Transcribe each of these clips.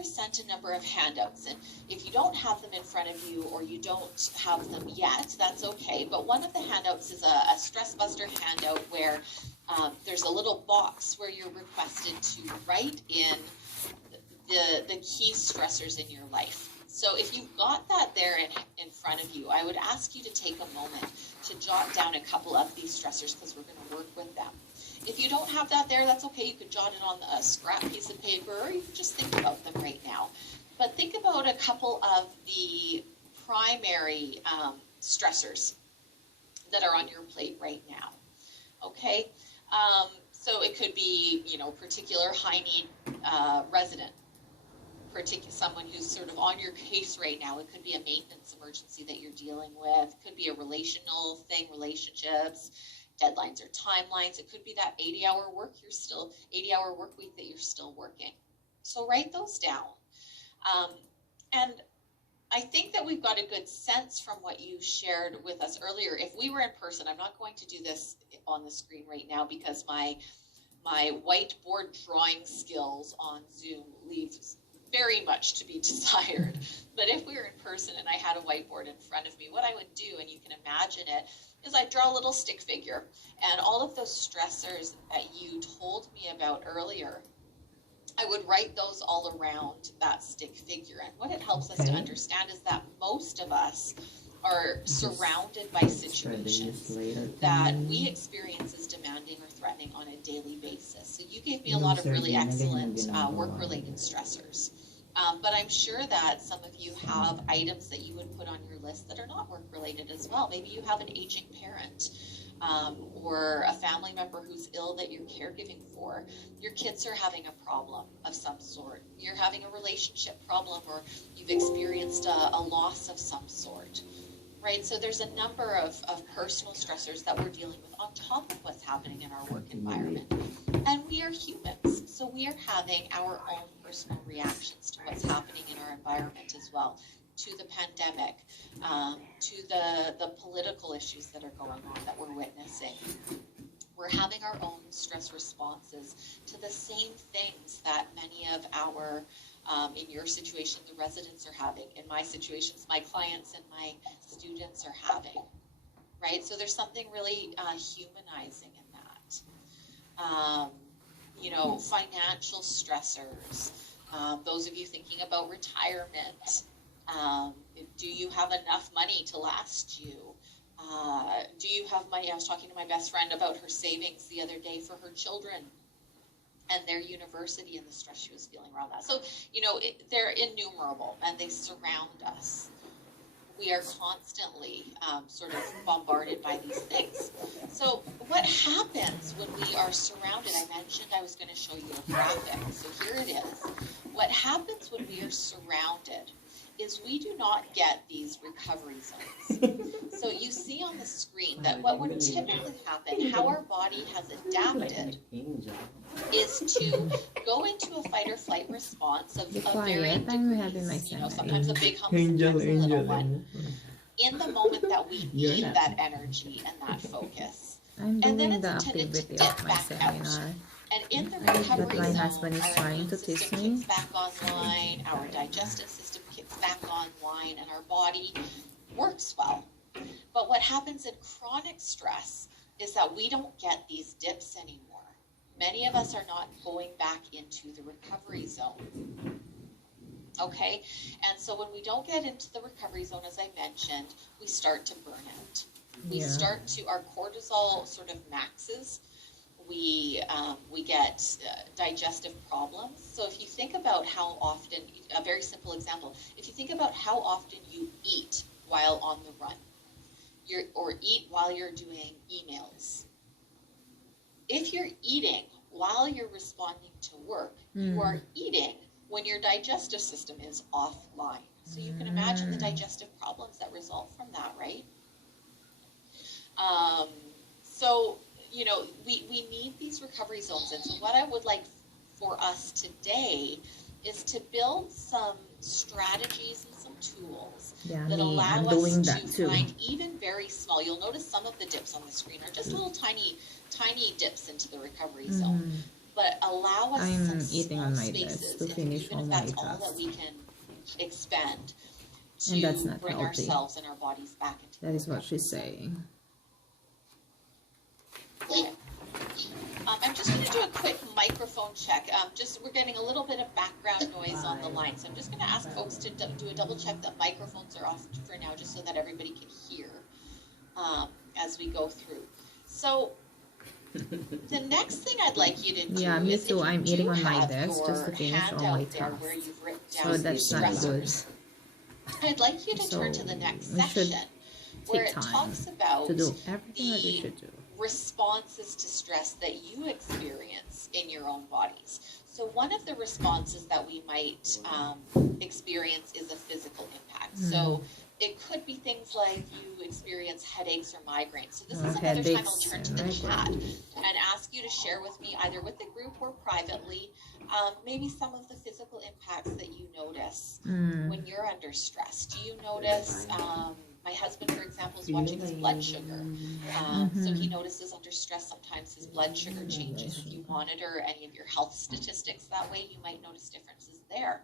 were sent a number of handouts, and if you don't have them in front of you or you don't have them yet, that's okay. But one of the handouts is a Stress Buster handout where there's a little box where you're requested to write in the key stressors in your life. So if you've got that there in front of you, I would ask you to take a moment to jot down a couple of these stressors because we're going to work with them. If you don't have that there, that's okay. You could jot it on a scrap piece of paper, or you can just think about them right now. But think about a couple of the primary stressors that are on your plate right now. Okay? So it could be, particular high need resident, someone who's sort of on your case right now. It could be a maintenance emergency that you're dealing with. It could be a relational thing, relationships, deadlines or timelines. It could be that 80-hour work week that you're still working. So write those down. And I think that we've got a good sense from what you shared with us earlier. If we were in person, I'm not going to do this on the screen right now because my whiteboard drawing skills on Zoom leaves very much to be desired. But if we were in person and I had a whiteboard in front of me, what I would do, and you can imagine it, is I'd draw a little stick figure. And all of those stressors that you told me about earlier, I would write those all around that stick figure. And what it helps us to understand is that most of us are surrounded by situations that we experience as demanding or threatening on a daily basis. So you gave me a lot of really excellent work-related stressors. But I'm sure that some of you have items that you would put on your list that are not work-related as well. Maybe you have an aging parent or a family member who's ill that you're caregiving for. Your kids are having a problem of some sort. You're having a relationship problem, or you've experienced a loss of some sort. Right, so there's a number of personal stressors that we're dealing with on top of what's happening in our work environment. And we are humans, so we are having our own personal reactions to what's happening in our environment as well, to the pandemic, to the political issues that are going on that we're witnessing. We're having our own stress responses to the same things that many of our in your situation, the residents are having. In my situations, my clients and my students are having, right? So there's something really humanizing in that. Financial stressors. Those of you thinking about retirement. Do you have enough money to last you? Do you have money? I was talking to my best friend about her savings the other day for her children and their university and the stress she was feeling around that. So, they're innumerable and they surround us. We are constantly sort of bombarded by these things. So what happens when we are surrounded? I mentioned I was going to show you a graphic. So here it is. What happens when we are surrounded is we do not get these recovery zones. So you see on the screen that what would typically happen, how our body has adapted, is to go into a fight or flight response of varying degrees. Sometimes a big hump, sometimes a little one. In the moment that we need that energy and that focus. And then it's intended to dip back out. And in the recovery zone, our immune system kicks back online, our digestive system kicks back online, and our body works well. But what happens in chronic stress is that we don't get these dips anymore. Many of us are not going back into the recovery zone. Okay? And so when we don't get into the recovery zone, as I mentioned, we start to burn out. We start to, our cortisol sort of maxes. We get digestive problems. So if you think about how often, a very simple example, if you think about how often you eat while on the run, or eat while you're doing emails. If you're eating while you're responding to work, you are eating when your digestive system is offline. So you can imagine the digestive problems that result from that, right? So, we need these recovery zones. And so what I would like for us today is to build some strategies and some tools that allow us to find even very small. You'll notice some of the dips on the screen are just little tiny dips into the recovery zone. but allow us some I'm eating small on my spaces, desk to and finish even all if my that's all that tasks. we can expend And that's to not bring healthy. ourselves and our bodies back into That is what she's saying. Okay. I'm just going to do a quick microphone check. We're getting a little bit of background noise on the line, so I'm just going to ask folks to do a double check that microphones are off for now, just so that everybody can hear as we go through. So the next thing I'd like you to do me is, too. if you I'm do eating on my have desk just to your finish all my handout there where tasks. you've written So down that's your not good. stressors, I'd like you to turn to the next section where it talks about to do everything that you the should do. responses to stress that you experience in your own bodies. So one of the responses that we might experience is a physical impact. So it could be things like you experience headaches or migraines. So this is another time I'll turn to the chat and ask you to share with me, either with the group or privately, maybe some of the physical impacts that you notice when you're under stress. Do you notice, my husband, for example, is watching his blood sugar. So he notices under stress sometimes his blood sugar changes. If you monitor any of your health statistics that way, you might notice differences there.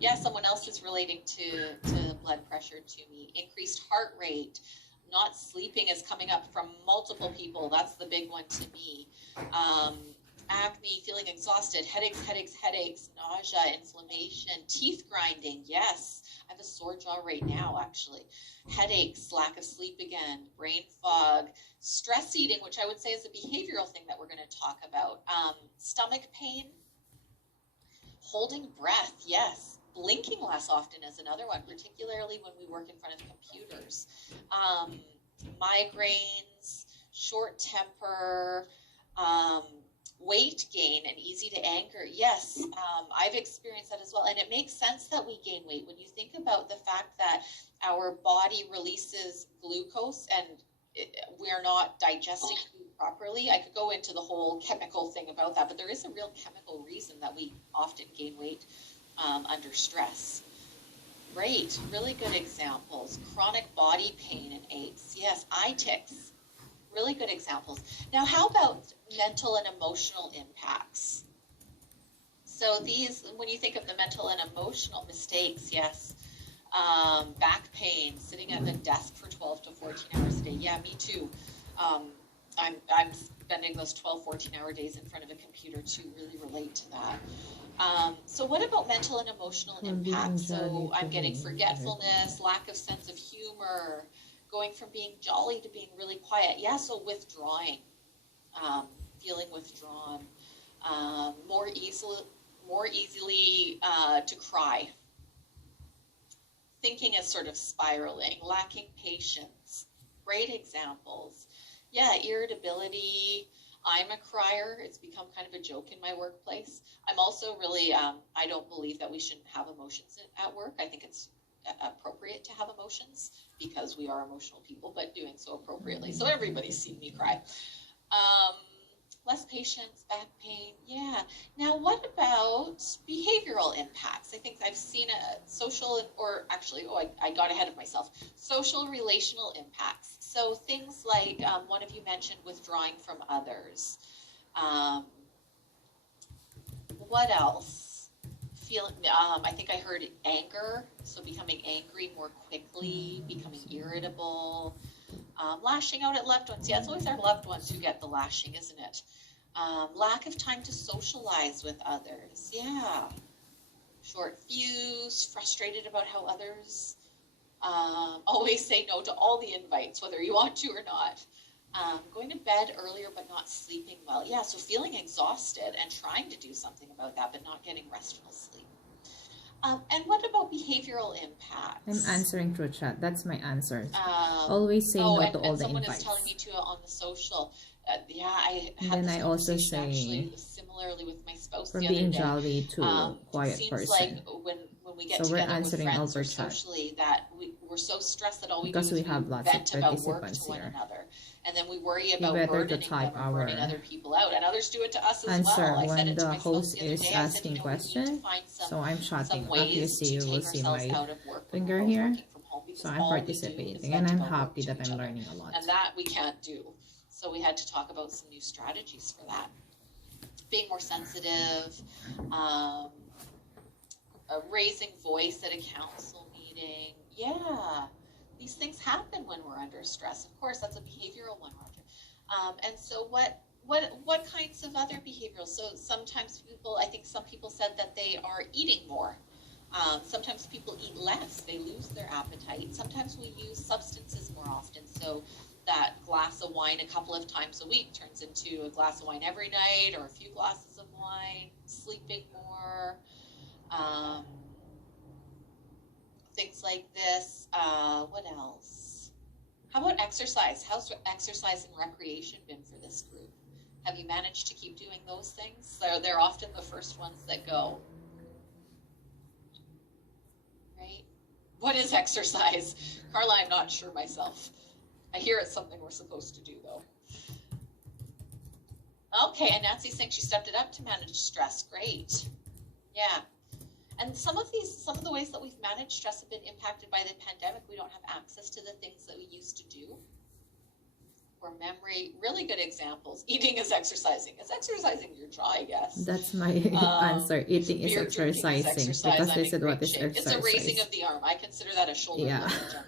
Yeah, someone else is relating to blood pressure to me. Increased heart rate, not sleeping is coming up from multiple people. That's the big one to me. Acne, feeling exhausted, headaches, nausea, inflammation, teeth grinding. Yes, I have a sore jaw right now, actually. Headaches, lack of sleep again, brain fog, stress eating, which I would say is a behavioral thing that we're going to talk about. Stomach pain, holding breath, yes. Blinking less often is another one, particularly when we work in front of computers. Migraines, short temper, weight gain and easy to anger. Yes, I've experienced that as well. And it makes sense that we gain weight when you think about the fact that our body releases glucose and we're not digesting food properly. I could go into the whole chemical thing about that, but there is a real chemical reason that we often gain weight under stress. Great, really good examples. Chronic body pain and aches. Yes, eye tics. Really good examples. Now, how about mental and emotional impacts? So these, when you think of the mental and emotional mistakes, yes, back pain, sitting at the desk for 12 to 14 hours a day. Yeah, me too. I'm spending those 12, 14-hour days in front of a computer to really relate to that. So what about mental and emotional impacts? So I'm getting forgetfulness, lack of sense of humor, going from being jolly to being really quiet. Yeah, so withdrawing, feeling withdrawn, more easily to cry. Thinking is sort of spiraling, lacking patience. Great examples. Yeah, irritability. I'm a crier. It's become kind of a joke in my workplace. I'm also really, I don't believe that we shouldn't have emotions at work. I think it's appropriate to have emotions because we are emotional people, but doing so appropriately. So everybody's seen me cry. Less patience, back pain. Yeah. Now, what about behavioral impacts? I think I've seen a social, or actually, I got ahead of myself. Social relational impacts. So things like one of you mentioned withdrawing from others. What else? I think I heard anger. So becoming angry more quickly, becoming irritable. Lashing out at loved ones. Yeah, it's always our loved ones who get the lashing, isn't it? Lack of time to socialize with others. Yeah. Short fuse, frustrated about how others always say no to all the invites, whether you want to or not. Going to bed earlier but not sleeping well. Yeah, so feeling exhausted and trying to do something about that but not getting restful sleep. And what about behavioral impacts? I'm answering through chat. That's my answer. Always say no to all the invites. Someone is telling me too on the social. Yeah, I had this conversation actually similarly with my spouse from the other being day. jolly to quiet seems person. Like when we get together with friends or socially, that we're so stressed that all we do is have lots vent of about work to one another, and then we worry about burdening them or burning other people out, and others do it to us as well. I said it to my spouse the other day. I said, you know, we need to find some ways to take ourselves out of work when we're both working from home, because so I'm participating, and I'm happy that I'm learning a lot. And that we can't do. So we had to talk about some new strategies for that. being more sensitive, a raising voice at a council meeting. Yeah, these things happen when we're under stress. Of course, that's a behavioral one, Roger. And so what kinds of other behavioral? So sometimes people, I think some people said that they are eating more. Sometimes people eat less. They lose their appetite. Sometimes we use substances more often. So that glass of wine a couple of times a week turns into a glass of wine every night, or a few glasses of wine, sleeping more, things like this. What else? How about exercise? How's exercise and recreation been for this group? Have you managed to keep doing those things? So they're often the first ones that go. Right? What is exercise? Carla, I'm not sure myself. I hear it's something we're supposed to do, though. Okay, and Nancy's saying she stepped it up to manage stress. Great. Yeah. And some of the ways that we've managed stress have been impacted by the pandemic. We don't have access to the things that we used to do. Or memory, really good examples. Eating is exercising. It's exercising your jaw, I guess. That's my answer. Eating is exercising. Because they said what is exercise. It's a raising of the arm. I consider that a shoulder jump.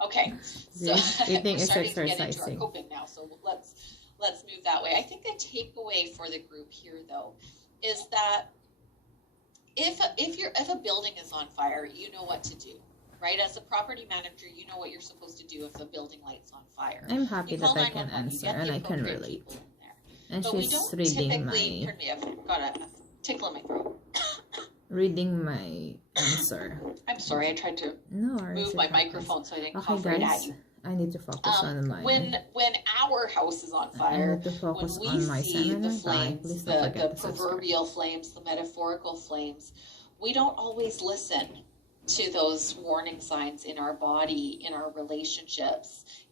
Okay, so eating we're is starting to get into our exercising. coping now, so let's move that way. I think a takeaway for the group here, though, is that if a building is on fire, you know what to do, right? As a property manager, you know what you're supposed to do if a building light's on fire. I'm happy that I can answer and I can relate. And but she's reading my. Pardon me, I've got a tickle in my throat. Reading my answer. I'm sorry, I tried to move my microphone so I didn't cough right at you. I need to focus on my. When our house is on fire, I need to focus when we on my see the seminar. flames, the proverbial flames, the metaphorical flames, we don't always listen to those warning signs in our body, in our relationships,